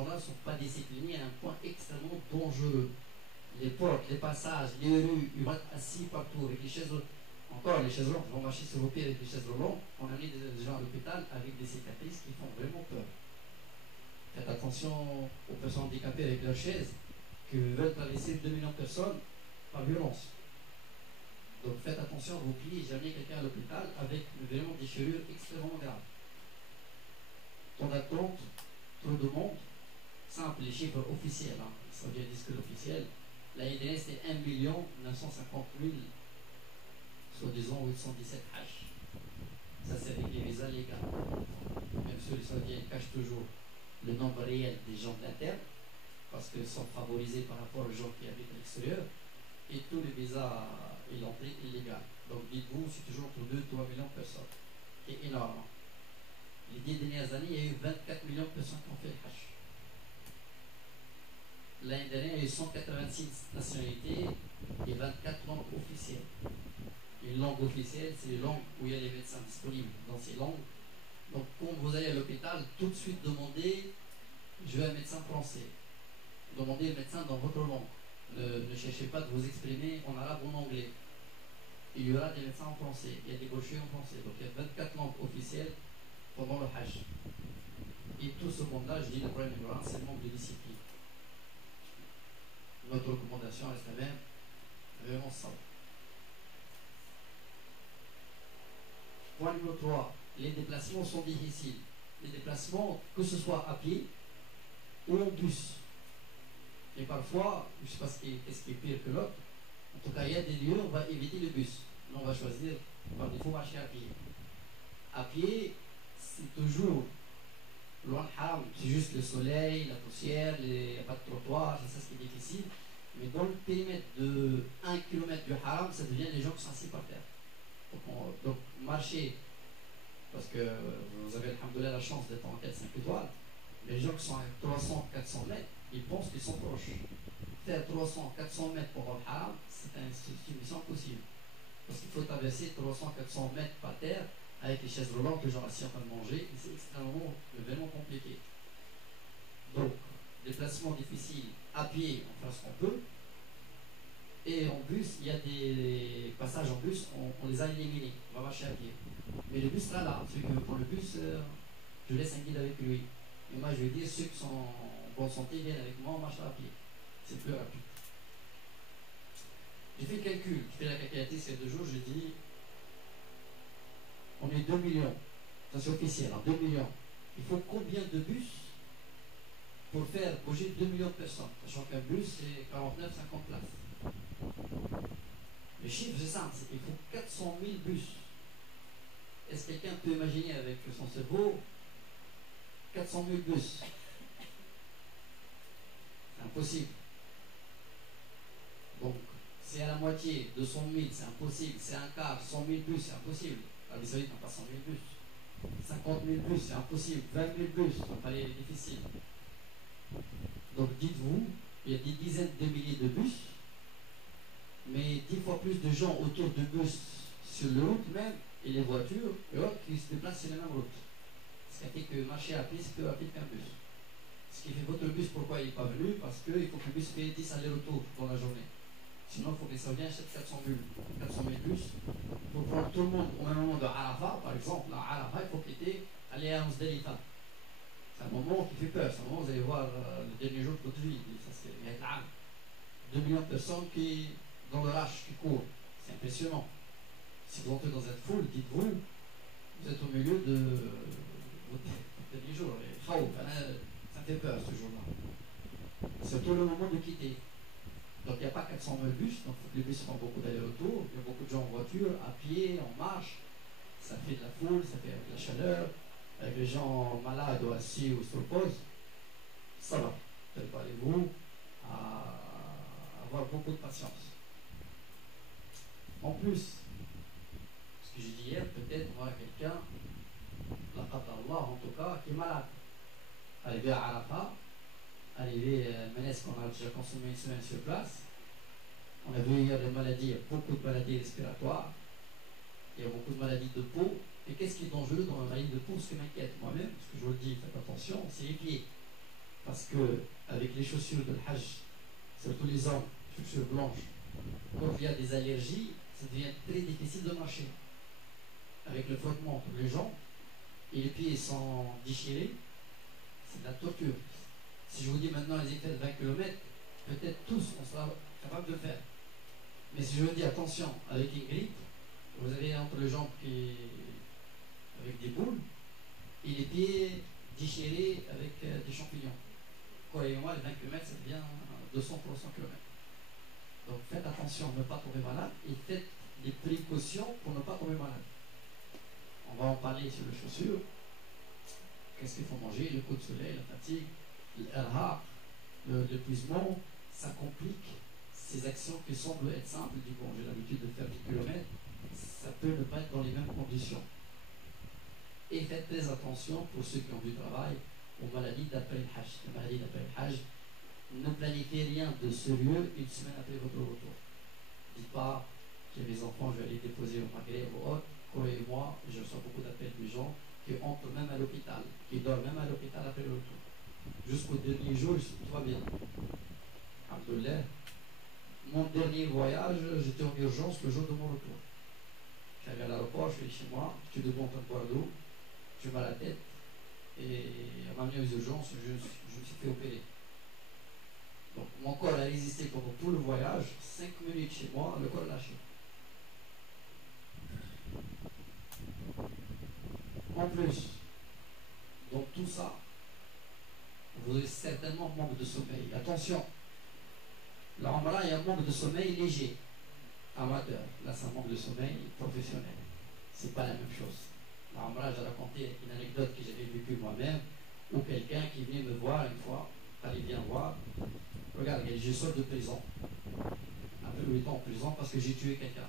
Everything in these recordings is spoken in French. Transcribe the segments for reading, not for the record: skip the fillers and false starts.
gens-là ne sont pas disciplinés à un point extrêmement dangereux. Les portes, les passages, les rues, ils vont être assis partout avec les chaises. Encore, les chaises roulantes vont marcher sur vos pieds avec les chaises roulantes. On a mis des gens à l'hôpital avec des cicatrices qui font vraiment peur. Faites attention aux personnes handicapées avec leurs chaises qui veulent traverser 2 millions de personnes par violence. Donc faites attention à vos pieds, jamais quelqu'un à l'hôpital avec vraiment des déchirures extrêmement graves. Temps d'attente, trop de monde, simple, les chiffres officiels, hein. Ça vient du disque officiel. La IDS c'était 1 950 000, soi-disant 817 H. Ça c'est avec les visas légaux. Même si les Saoudiens cachent toujours le nombre réel des gens de l'interne, parce qu'ils sont favorisés par rapport aux gens qui habitent à l'extérieur, et tous les visas et l'entrée illégale. Donc dites-vous, c'est toujours entre 2 et 3 millions de personnes, qui est énorme. Les 10 dernières années, il y a eu 24 millions de personnes qui ont fait le Hajj. L'année dernière, il y a eu 186 nationalités et 24 langues officielles. Une langue officielle, c'est une langue où il y a les médecins disponibles dans ces langues. Donc quand vous allez à l'hôpital, tout de suite demandez, je veux un médecin français. Demandez un médecin dans votre langue. Ne cherchez pas de vous exprimer en arabe ou en anglais. Il y aura des médecins en français, il y a des brochures en français. Donc il y a 24 langues officielles pendant le Hajj. Et tout ce monde-là, je dis le problème numéro 1, c'est le manque de discipline. Notre recommandation reste la même, vraiment simple. Point numéro 3, les déplacements sont difficiles. Les déplacements, que ce soit à pied ou en bus. Et parfois, je ne sais pas qu'est-ce qui est pire que l'autre. En tout cas, il y a des lieux où on va éviter le bus. Là, on va choisir par défaut marcher à pied. À pied, c'est toujours loin de haram. C'est juste le soleil, la poussière, il n'y a pas de trottoir, c'est ça ce qui est difficile. Mais dans le périmètre de 1 km du haram, ça devient les gens qui sont assis par terre. Donc marcher, parce que vous avez alhamdoulilah la chance d'être en 4-5 étoiles, mais les gens qui sont à 300-400 mètres, ils pensent qu'ils sont proches. Faire 300-400 mètres pendant le haram, c'est une mission impossible. Parce qu'il faut traverser 300-400 mètres par terre avec les chaises roulantes, les gens assis en train de manger, et c'est extrêmement, vraiment compliqué. Donc, déplacement difficile, à pied, on fait ce qu'on peut. Et en bus, il y a des passages en bus, on les a éliminés, on va marcher à pied. Mais le bus sera là, celui qui veut prendre le bus, je laisse un guide avec lui. Et moi je vais dire, ceux qui sont en bonne santé viennent avec moi, on marche à pied. C'est plus rapide. J'ai fait le calcul, j'ai fait la calculatrice il y a 2 jours, j'ai dit, on est 2 millions, ça c'est officiel, hein, 2 millions. Il faut combien de bus pour faire bouger 2 millions de personnes, sachant qu'un bus c'est 49-50 places. Le chiffre c'est simple, il faut 400 000 bus. Est-ce que quelqu'un peut imaginer avec son cerveau 400 000 bus? C'est impossible. Donc, c'est à la moitié, 200 000, c'est impossible. C'est un quart, 100 000 bus, c'est impossible. L'Arabie Saoudite n'a pas 100 000 bus. 50 000 bus, c'est impossible. 20 000 bus, donc allez, il est difficile. Donc, dites-vous, il y a des dizaines de milliers de bus, mais 10 fois plus de gens autour de bus sur les routes même, et les voitures, et autres qui se déplacent sur les mêmes routes. Ce qui fait que marcher à pied, c'est plus rapide qu'un bus. Ce qui fait votre bus, pourquoi il n'est pas venu? Parce qu'il faut que le bus fait 10 allers-retours dans la journée. Sinon, il faut que les Saoudiens achètent 400 000 bus pour prendre tout le monde au même moment de Arafat, par exemple. À Arafat, il faut quitter, aller à Muzdalifa. C'est un moment qui fait peur. C'est un moment où vous allez voir le dernier jour de votre vie. Ça, c'est 2 millions de personnes qui, dans le rush, qui courent. C'est impressionnant. Si vous entrez dans cette foule, dites-vous, vous êtes au milieu de votre dernier jour. Ça fait peur ce jour-là. C'est surtout le moment de quitter. Donc il n'y a pas 400 000 bus, donc les bus font beaucoup d'allers-retours, il y a beaucoup de gens en voiture, à pied, en marche, ça fait de la foule, ça fait de la chaleur, avec les gens malades ou assis ou se reposent, ça va. Préparez-vous à avoir beaucoup de patience. En plus, ce que j'ai dit hier, peut-être on aura quelqu'un, la Allah en tout cas, qui est malade. Arrivé à Arafat, arrivé à Ménès, qu'on a déjà consommé une semaine sur place, on a vu hier des maladies, il y a beaucoup de maladies respiratoires, il y a beaucoup de maladies de peau. Et qu'est-ce qui est dangereux dans la maladie de peau? Ce qui m'inquiète moi-même, parce que je vous le dis, faites attention, c'est les pieds. Parce que avec les chaussures de Hajj, surtout les hommes, chaussures blanches, quand il y a des allergies, ça devient très difficile de marcher. Avec le frottement entre les jambes, et les pieds sont déchirés, c'est de la torture. Si je vous dis maintenant les effets de 20 km, peut-être tous on sera capable de le faire. Mais si je vous dis attention, avec une grippe, vous avez entre les jambes qui avec des boules et les pieds déchirés avec des champignons. Croyez-moi, les 20 km, ça devient 200 pour 100 km. Donc faites attention à ne pas tomber malade et faites des précautions pour ne pas tomber malade. On va en parler sur les chaussures. Qu'est-ce qu'il faut manger? Le coup de soleil, la fatigue, l'épuisement, ça complique ces actions qui semblent être simples. Du coup, j'ai l'habitude de faire 10 km, ça peut ne pas être dans les mêmes conditions. Et faites très attention pour ceux qui ont du travail aux maladies d'après le Hajj. Les maladies d'après le Hajj, ne planifiez rien de ce lieu une semaine après votre retour. Dites pas que mes enfants, je vais les déposer au Maghreb ou autre. Croyez-moi, je reçois beaucoup d'appels de gens qui entrent même à l'hôpital, qui dorment même à l'hôpital après le retour. Jusqu'au dernier jour, tout va bien. Alhamdoulilah. Mon dernier voyage, j'étais en urgence le jour de mon retour. J'arrive à l'aéroport, je suis chez moi, je suis debout en train de boire d'eau, j'ai mal à la tête, et à m'amener aux urgences, je me suis fait opérer. Donc mon corps a résisté pendant tout le voyage, 5 minutes chez moi, le corps a lâché. En plus, donc tout ça, vous avez certainement manque de sommeil. Attention, là en bas, il y a un manque de sommeil léger, amateur. Là, c'est un manque de sommeil professionnel. C'est pas la même chose. Là en bas, j'ai raconté une anecdote que j'avais vécue moi-même, où quelqu'un qui venait me voir une fois, allez bien voir, regarde, je sors de prison, après 8 ans en prison parce que j'ai tué quelqu'un.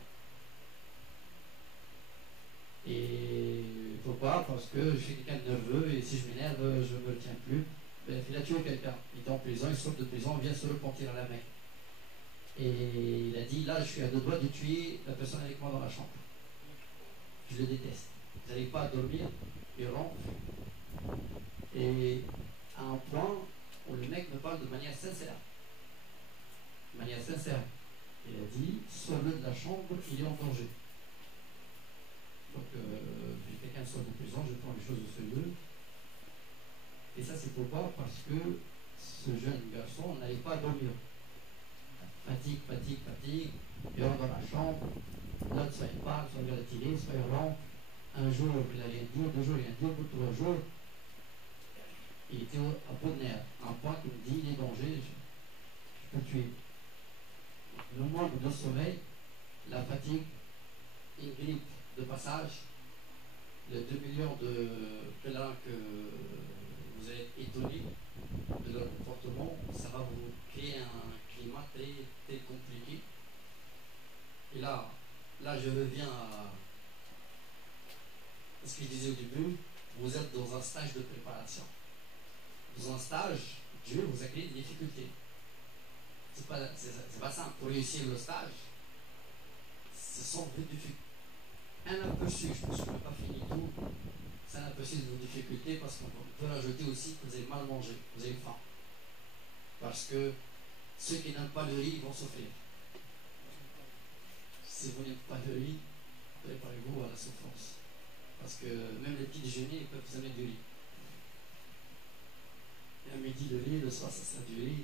Et pourquoi? Parce que je suis quelqu'un de nerveux et si je m'énerve, je ne me retiens plus. Bref, il a tué quelqu'un. Il était en prison, il sort de prison, il vient se repentir à la main. Et il a dit, là, je suis à deux doigts de tuer la personne avec moi dans la chambre. Je le déteste. Vous n'arrivez pas à dormir, il ronfle. Et à un point où le mec me parle de manière sincère. De manière sincère. Il a dit, sors-le de la chambre, il est en danger. Donc, quelqu'un sort de prison, je prends les choses au sérieux. Et ça, c'est pourquoi? Parce que ce jeune garçon n'arrive pas à dormir. Fatigue. Il rentre dans la chambre. L'autre, soit il parle, soit il regarde la télé, soit il rentre. Un jour, il n'a rien dit, 2 jours, il a rien dit, au bout de 3 jours, il était à bout de nerfs. À un point qu'il me dit, il est danger, je peux tuer. Le manque de sommeil, la fatigue, une grippe de passage, les 2 millions de pèlerins que vous allez être étonnés de leur comportement, ça va vous créer un climat très, très compliqué. Et là, je reviens à ce que je disais au début, vous êtes dans un stage de préparation. Dans un stage, Dieu vous a créé des difficultés. C'est pas simple. Pour réussir le stage, ce sont des difficultés. Un aperçu, je pense qu'on n'a pas fini tout, c'est un aperçu de vos difficultés parce qu'on peut rajouter aussi que vous avez mal mangé, vous avez faim. Parce que ceux qui n'aiment pas le riz vont souffrir. Si vous n'aimez pas le riz, préparez-vous à la souffrance. Parce que même les petits déjeuners peuvent vous amener du riz. Et à midi, le riz, le soir, ça sera du riz.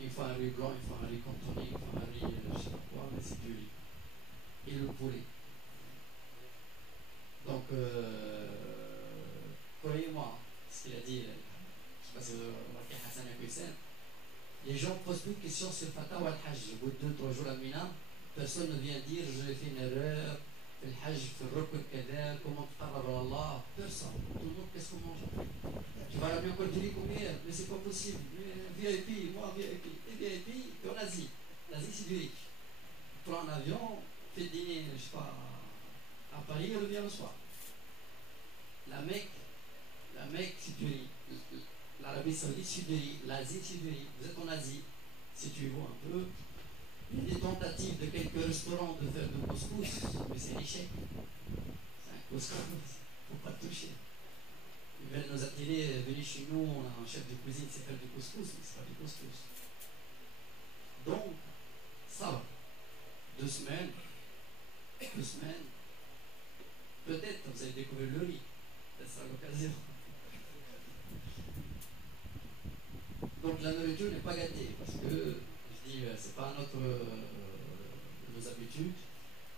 Il faut un riz blanc, il faut un riz cantonné, il faut un riz, je ne sais pas quoi, mais c'est du riz. Et le poulet. Donc, croyez-moi, ce qu'il a dit, je ne sais pas si vous remarquez Hassan Yakuisen, les gens posent plus de questions sur Fatah ou Al-Hajj. Au bout de 2-3 jours à Mina, personne ne vient dire j'ai fait une erreur, le Hajj, le Rukn Kadar, comment tu parles à Allah. Personne. Tout le monde, qu'est-ce qu'on mange? Tu vas ramener encore du riz combien? Mais c'est pas possible. VIP, moi VIP. Et VIP, t'es en Asie. L'Asie, c'est du riz. Tu prends un avion, fais dîner, je sais pas, à Paris, et revient le soir. La Mecque, c'est du riz. L'Arabie Saoudite, c'est du riz. L'Asie, c'est du riz. Vous êtes en Asie. Situez-vous un peu. Il y a des tentatives de quelques restaurants de faire de couscous, mais c'est l'échec. C'est un couscous. Il ne faut pas toucher. Ils veulent nous attirer, venez chez nous, on a un chef de cuisine qui s'appelle du couscous, mais c'est pas du couscous. Donc, ça va. 2 semaines, peut-être vous allez découvrir le riz. Ça sera l'occasion. Donc la nourriture n'est pas gâtée, parce que, je dis, c'est pas nos habitudes.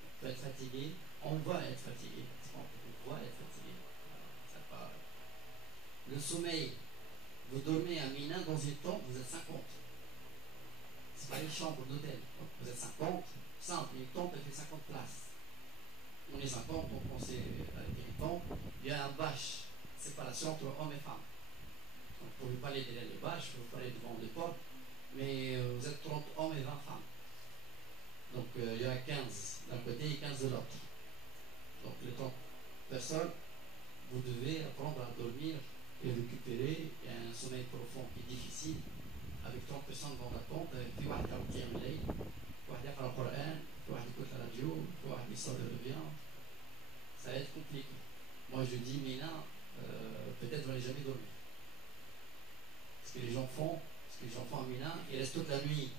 On peut être fatigué, on va être fatigué. On va être fatigué. C'est pas... Le sommeil, vous dormez à Mina dans une tente, vous êtes 50. C'est pas une chambre d'hôtel. Donc vous êtes 50, simple, une tente elle fait 50 places. On est 50, donc on s'est arrêté une tente. Il y a un bâche, séparation entre hommes et femmes. Donc vous ne pouvez pas aller derrière les bâches, vous pouvez pas aller devant les portes, mais vous êtes 30 hommes et 20 femmes. Donc il y a 15 d'un côté et 15 de l'autre. Donc les 30 personnes, vous devez apprendre à dormir et récupérer. Il y a un sommeil profond qui est difficile. Avec 30 personnes dans la tente, في واحد يقرأ قيام الليل، في واحد يقرأ القرآن، في واحد يكون الراديو، في واحد يصلي le bien. Ça va être compliqué. Moi je dis Mina, peut-être vous n'allez jamais dormir. Ce que les gens font à Mina, ils restent toute la nuit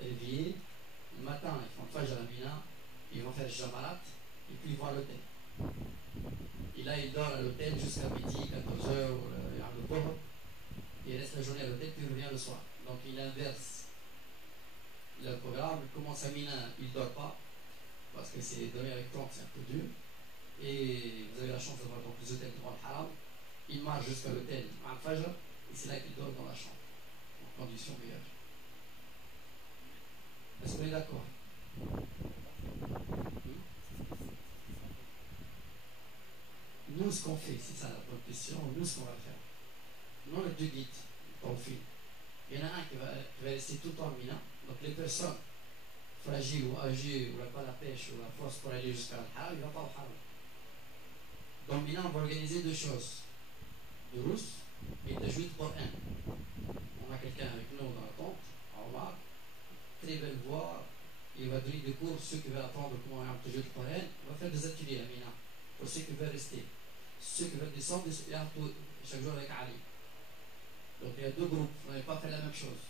éveillés. Le matin, ils font le fajr à Mina, ils vont faire le jamarat, et puis ils vont à l'hôtel. Et là, ils dorment à l'hôtel jusqu'à midi, 14h, le pauvre. Il reste la journée à l'hôtel, puis il revient le soir. Donc il inverse le programme. Il commence à Mina, il ne dort pas, parce que c'est dormir avec 30, c'est un peu dur. Et vous avez la chance d'avoir donc les hôtels devant le haram. Il marche jusqu'à l'hôtel à Al-Fajr, et c'est là qu'il dort dans la chambre, en condition voyage. Est-ce qu'on est d'accord? Nous, ce qu'on fait, c'est ça la bonne question, nous, ce qu'on va faire. Nous, on a 2 guides dans le film. Il y en a un qui va rester tout le temps à Mina. Donc les personnes fragiles ou âgées, ou pas la pêche, ou la force pour aller jusqu'à Al-Haram, il ne va pas au Haram. Dans Mina, on va organiser 2 choses. De rousse et de juif pour un. On a quelqu'un avec nous dans la tente, Omar, très belle voix. Il va donner des cours, ceux qui veulent apprendre comment on a un juif pour un. On va faire des ateliers à Mina, pour ceux qui veulent rester. Ceux qui veulent descendre, il y a chaque jour avec Ali. Donc il y a 2 groupes, on n'avait pas fait la même chose.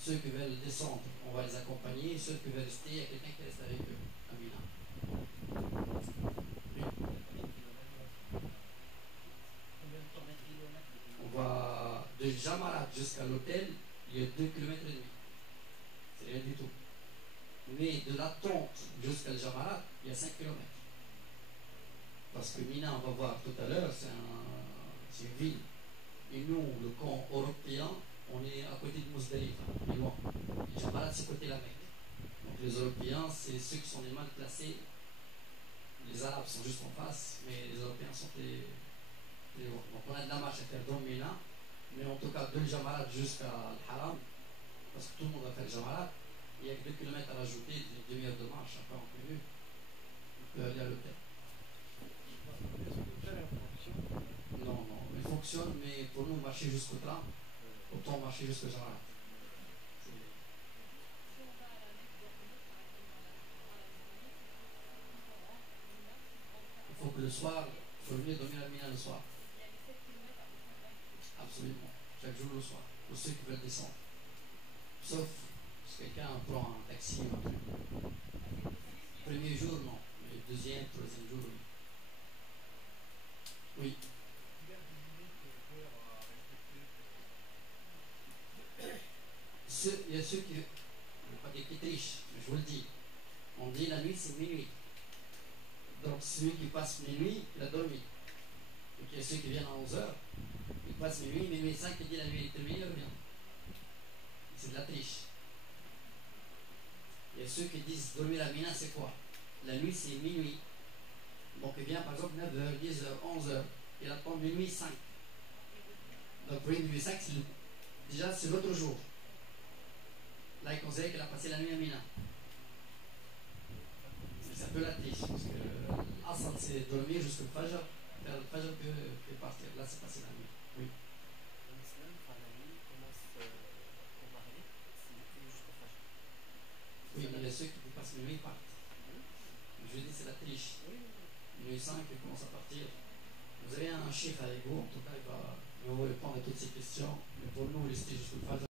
Ceux qui veulent descendre, on va les accompagner. Ceux qui veulent rester, il y a quelqu'un qui reste avec eux, à Mina. On va de Jamarat jusqu'à l'hôtel, il y a 2,5 km. C'est rien du tout. Mais de la tente jusqu'à Jamarat, il y a 5 km. Parce que Mina, on va voir tout à l'heure, c'est une ville. Et nous, le camp européen, on est à côté de Mousdalifa, on est loin. Et Jamarat, c'est côté la Mecque. Donc les Européens, c'est ceux qui sont les mal placés. Les Arabes sont juste en face, mais les Européens sont les loin. Donc on a de la marche à faire dans Mina, mais en tout cas de Jamarat jusqu'à Al-Haram, parce que tout le monde va faire Jamarat. Il y a que 2 km à rajouter, une demi-heure de marche, après on peut mieux. On peut aller à l'hôtel. Non, il fonctionne, mais pour nous, marcher jusqu'au train, autant marcher jusqu'au Jamarat. Il faut que le soir, il faut venir dormir à Mina le soir. Absolument, chaque jour le soir, pour ceux qui veulent descendre. Sauf si quelqu'un prend un taxi ou un truc. Premier jour, non, mais deuxième, troisième jour, oui. Oui. Il y a ceux qui, je ne veux pas dire qui trichent, mais je vous le dis. On dit la nuit, c'est minuit. Donc celui qui passe minuit, il a dormi. Donc il y a ceux qui viennent à 11h, ils passent minuit 5, il dit la nuit est terminée, il revient. C'est de la triche. Il y a ceux qui disent dormir à Mina, c'est quoi? La nuit, c'est minuit. Donc il vient par exemple 9h, 10h, 11h, il attend minuit 5. Donc pour minuit 5, déjà c'est l'autre jour. Là, il considère qu'elle a passé la nuit à Mina. C'est un peu la triche, parce que l'Assad, c'est dormir jusqu'au Fajr, faire le Fajr que partir. Là, c'est passer la nuit. Oui. Oui, mais il y a ceux qui passent minuit, ils partent. Je dis, c'est la triche. Minuit 5, ils commencent à partir. Vous avez un chiffre avec vous, en tout cas, il va répondre à toutes ces questions. Mais pour nous, rester jusqu'au phase